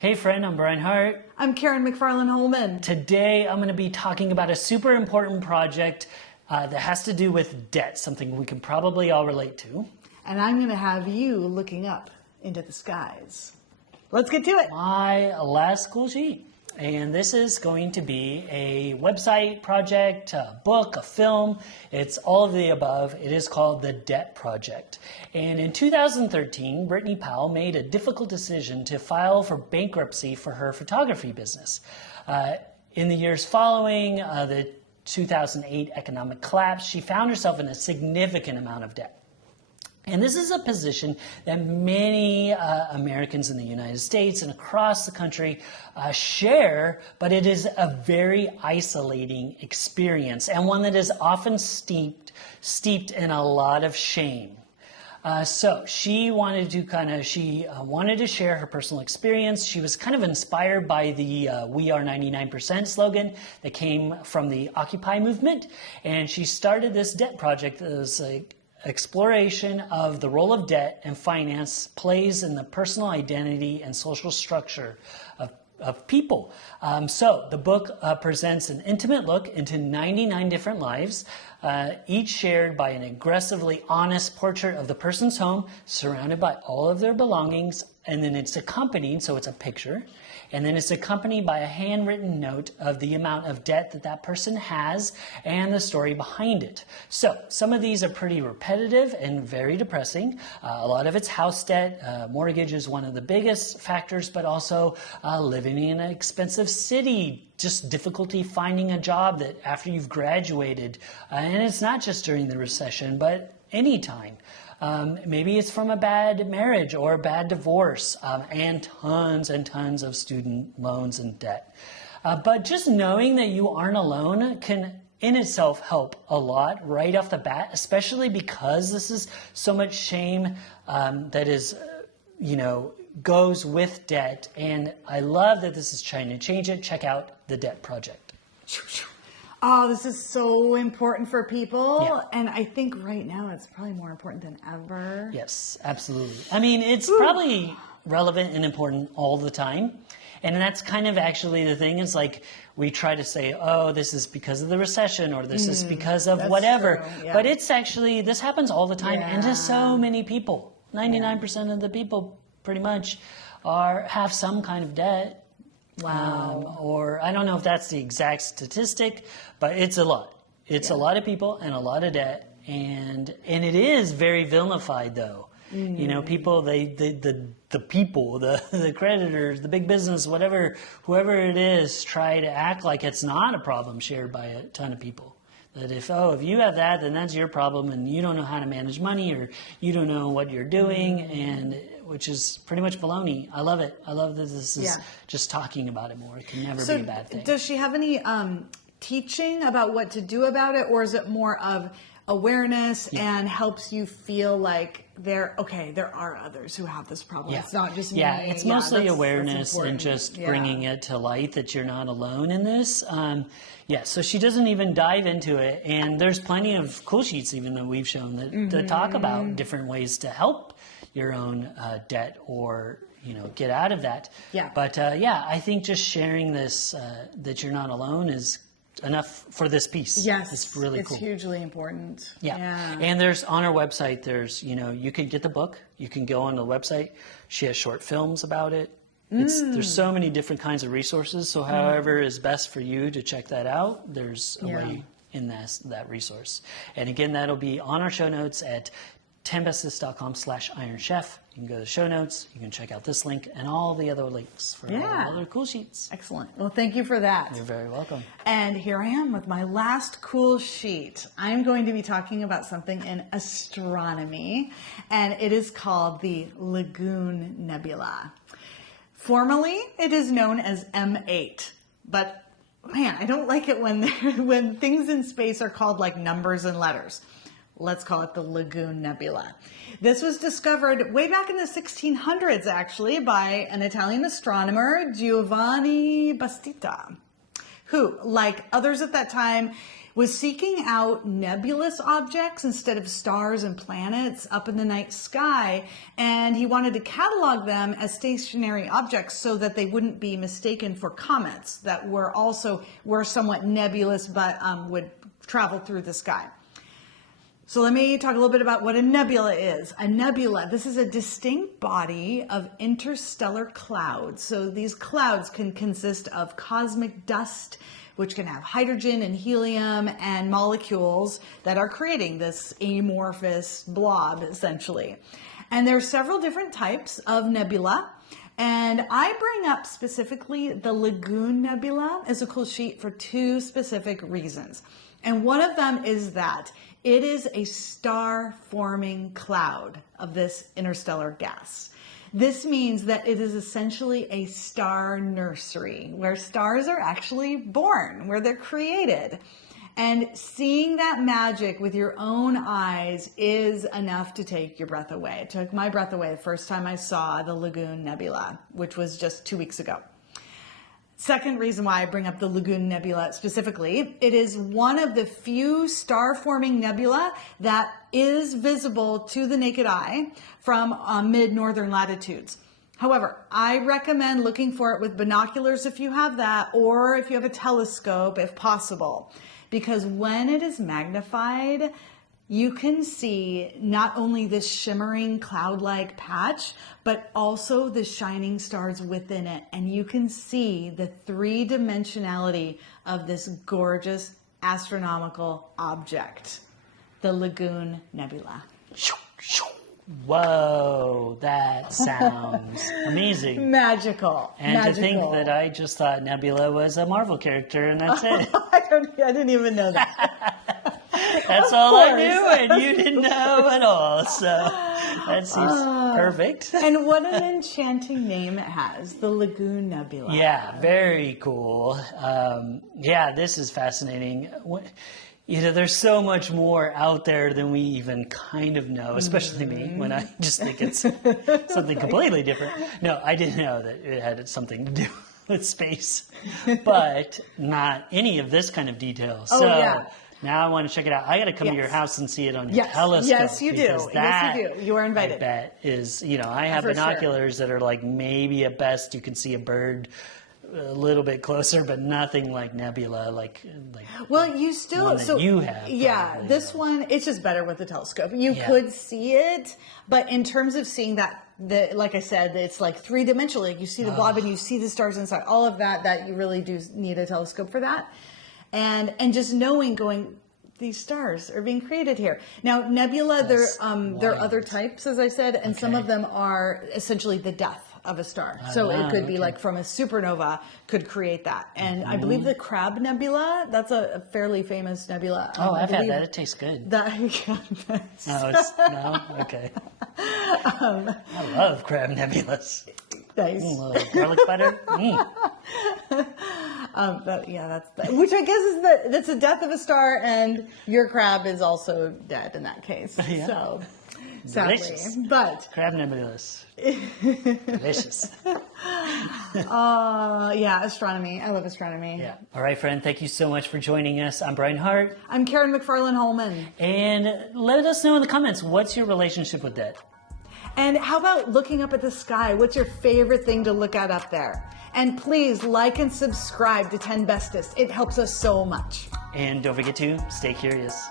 Hey friend, I'm Brian Hart. I'm Karen McFarland-Holman. Today I'm going to be talking about a super important project that has to do with debt, something we can probably all relate to. And I'm going to have you looking up into the skies. Let's get to it. My last cool sheet. And this is going to be a website project, a book, a film. It's all of the above. It is called The Debt Project. And in 2013, Brittany Powell made a difficult decision to file for bankruptcy for her photography business. In the years following the 2008 economic collapse, she found herself in a significant amount of debt. And this is a position that many Americans in the United States and across the country share, but it is a very isolating experience and one that is often steeped in a lot of shame. So she wanted to share her personal experience. She was kind of inspired by the "We Are 99% slogan that came from the Occupy movement, and she started this debt project that was like exploration of the role of debt and finance plays in the personal identity and social structure of people. So the book presents an intimate look into 99 different lives, each shared by an aggressively honest portrait of the person's home, surrounded by all of their belongings, and then it's accompanied, so it's a picture, and then it's accompanied by a handwritten note of the amount of debt that that person has and the story behind it. So some of these are pretty repetitive and very depressing. A lot of it's house debt. Mortgage is one of the biggest factors, but also living in an expensive city, just difficulty finding a job that after you've graduated, and it's not just during the recession, but anytime. Maybe it's from a bad marriage or a bad divorce, and tons of student loans and debt. But just knowing that you aren't alone can in itself help a lot right off the bat, especially because this is so much shame that is, goes with debt. And I love that this is trying to change it. Check out The Debt Project. Oh, this is so important for people. Yeah. And I think right now it's probably more important than ever. Yes, absolutely. I mean, it's probably relevant and important all the time. And that's kind of actually the thing is like we try to say, oh, this is because of the recession or this is because of whatever. Yeah. But it's actually, this happens all the time and to so many people. 99% of the people pretty much have some kind of debt. Wow. Or I don't know if that's the exact statistic, but it's a lot. It's a lot of people and a lot of debt. And it is very vilified though. People, the creditors, the big business, whoever it is, try to act like it's not a problem shared by a ton of people. That if you have that, then that's your problem and you don't know how to manage money or you don't know what you're doing, and which is pretty much baloney. I love it. I love that this is just talking about it more. It can never be a bad thing. Does she have any teaching about what to do about it, or is it more of awareness and helps you feel like there are others who have this problem? It's not just me. It's mostly awareness and just bringing it to light that you're not alone in this. So she doesn't even dive into it, and there's plenty of cool sheets even that we've shown that talk about different ways to help your own debt or get out of that. But I think just sharing this that you're not alone is enough for this piece. Yes, it's really cool. It's hugely important. And there's on our website, there's you can get the book, you can go on the website. She has short films about it. There's so many different kinds of resources, so however is best for you to check that out, there's a way in that resource. And again, that'll be on our show notes at bestest.com/ironchef. You can go to the show notes, you can check out this link and all the other links for all the other cool sheets. Excellent. Well, thank you for that. You're very welcome. And here I am with my last cool sheet. I'm going to be talking about something in astronomy, and it is called the Lagoon Nebula. Formally, it is known as M8, but man, I don't like it when things in space are called like numbers and letters. Let's call it the Lagoon Nebula. This was discovered way back in the 1600s, actually, by an Italian astronomer, Giovanni Battista, who, like others at that time, was seeking out nebulous objects instead of stars and planets up in the night sky, and he wanted to catalog them as stationary objects so that they wouldn't be mistaken for comets that were somewhat nebulous but would travel through the sky. So let me talk a little bit about what a nebula is. A nebula, this is a distinct body of interstellar clouds. So these clouds can consist of cosmic dust, which can have hydrogen and helium and molecules that are creating this amorphous blob, essentially. And there are several different types of nebula. And I bring up specifically the Lagoon Nebula as a cool sheet for two specific reasons. And one of them is that it is a star-forming cloud of this interstellar gas. This means that it is essentially a star nursery where stars are actually born, where they're created. And seeing that magic with your own eyes is enough to take your breath away. It took my breath away the first time I saw the Lagoon Nebula, which was just 2 weeks ago. Second reason why I bring up the Lagoon Nebula specifically, it is one of the few star-forming nebula that is visible to the naked eye from mid-northern latitudes. However, I recommend looking for it with binoculars if you have that, or if you have a telescope if possible, because when it is magnified, you can see not only this shimmering cloud-like patch, but also the shining stars within it. And you can see the three-dimensionality of this gorgeous astronomical object, the Lagoon Nebula. Whoa, that sounds amazing. Magical. And Magical. to think that I just thought Nebula was a Marvel character and that's it. I didn't even know that. That's all I knew, and you didn't know at all. So that seems perfect. And what an enchanting name it has, the Lagoon Nebula. Yeah, very cool. Yeah, this is fascinating. There's so much more out there than we even kind of know, especially me, when I just think it's something completely different. No, I didn't know that it had something to do with space, but not any of this kind of detail. So yeah. Now I want to check it out. I got to come to your house and see it on your telescope. Yes, you do. Yes, you do. You are invited. I bet is, I have binoculars that are like maybe at best you can see a bird a little bit closer, but nothing like nebula, well, you still one that you have. Yeah, probably, this one it's just better with the telescope. You could see it, but in terms of seeing that, like I said, it's like three-dimensional. Like you see the blob and you see the stars inside. All of that you really do need a telescope for that. And just knowing, these stars are being created here. Now, nebula, there are other types, as I said, and some of them are essentially the death of a star. So it could be like from a supernova could create that. And I believe the Crab Nebula, that's a fairly famous nebula. I've had that. It tastes good. No? Okay. I love crab nebulas. Nice. A little garlic butter. But yeah, which I guess that's the death of a star, and your crab is also dead in that case. Yeah. So, sadly, delicious. But crab nebulas, delicious. Yeah, astronomy. I love astronomy. Yeah. All right, friend. Thank you so much for joining us. I'm Brian Hart. I'm Karen McFarland Holman. And let us know in the comments, what's your relationship with that? And how about looking up at the sky? What's your favorite thing to look at up there? And please like and subscribe to 10 Bestest. It helps us so much. And don't forget to stay curious.